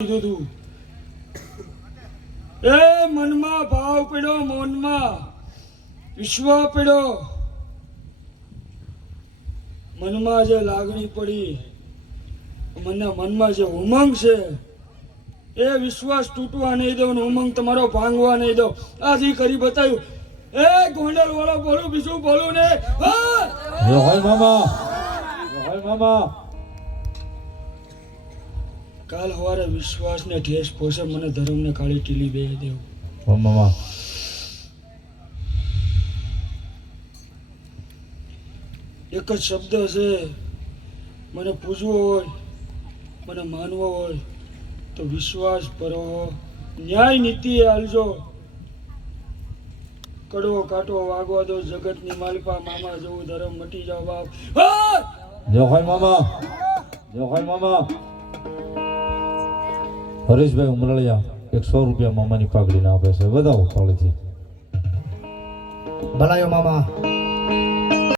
કીધું તું એ મનમાં ભાવ પડ્યો, મનમાં વિશ્વાસ પડ્યો, મનમાં જે લાગણી પડી, મનમાં જે ઉમંગ છે એ વિશ્વાસ તૂટવા નહીં દો ને ઉમંગ તમારો ભાંગવા નહીં દો. આજ ઈ કરી બતાવ્યું. એ ગોંડલ વાળો બોલું, બીજું બોલું ને. રોહન મામા, રોહન મામા, કાલ સવારે વિશ્વાસ ને ઠેસ પોસે મને ધર્મ ને કાળી ટીલી બે દેવું. મામા એક જ શબ્દ છે, મને પૂજવો હોય, મને માનવો હોય તો વિશ્વાસ કરો, ન્યાય નીતિ હાલજો, કડવો કાંટો વાગવા દો, જગતની માલપા મામા જેવું ધર્મ મટી જાવ બાપ. જોખાઈ મામા, જોખાઈ મામા. હરેશભાઈ ઉમરળિયા 100 રૂપિયા મામાની પાઘડીને આપે છે. બતાવો પાઘડીથી. ભલાયો મામા.